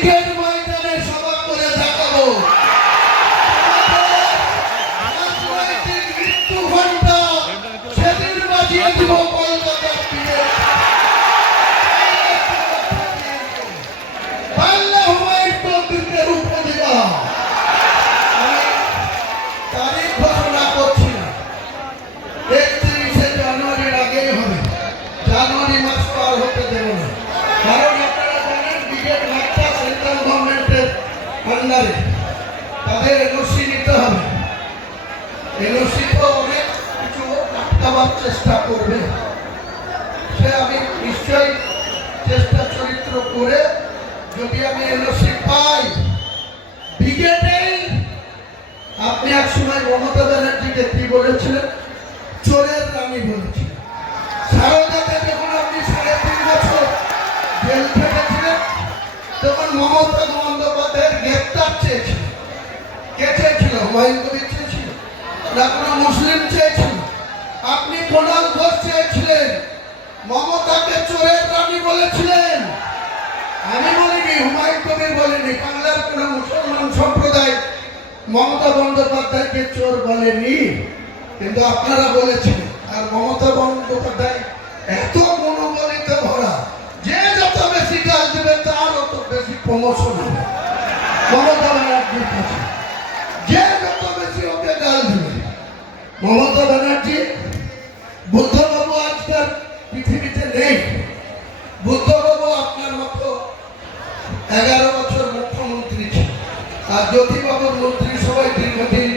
Cricket ময়দানে সভা করে দেখাবো জানুয়ারির আগেই হবে। জানুয়ারি মাস পার হতে দেব না। কারণ আপনারা জানেন, ক্রিকেট আটকাবার চেষ্টা করবে সে আমি নিশ্চয়ই চেষ্টা চরিত্র করে যদি আমি এনওসি পাই ব্রিগেডেই আপনি এক সময় মমতা ব্যানার্জিকে কি বলেছিলেন চোরের রানী বলেছিলেন সারদাকে যখন আপনি সাড়ে তিন বছর জেল খেটেছিলেন তখন মমতা বন্দ্যোপাধ্যায়ের গ্রেপ্তার চেয়েছিল কে চেয়েছিল হুমায়ুন কোনো মুসলিম চেয়েছিল আপনি কোনাল ঘোষ চেয়েছিলেন, মমতাকে চোরের রানী বলেছিলেন। আমি বলিনি, হুমায়ুন কবির বলেনি, বাংলার কোনো মুসলমান সম্প্রদায় মমতা বন্দ্যোপাধ্যায়কে চোর বলেনি। কিন্তু আপনারা বলেছেন আর মমতা বন্দ্যোপাধ্যায় এত মনোবলিতে ভরা, যে যত বেশি কাজ দেবে তার অত বেশি প্রমোশন হবে মমতা ব্যানার্জির কাছে যে যত বেশি ওকে গাল দেবে মমতা ব্যানার্জি, বুদ্ধবাবু আজকাল পৃথিবীতে নেই। বুদ্ধবাবু আপনার মতো এগারো বছর মুখ্যমন্ত্রী ছিল আর জ্যোতিবাবুর মন্ত্রিসভায় সবাই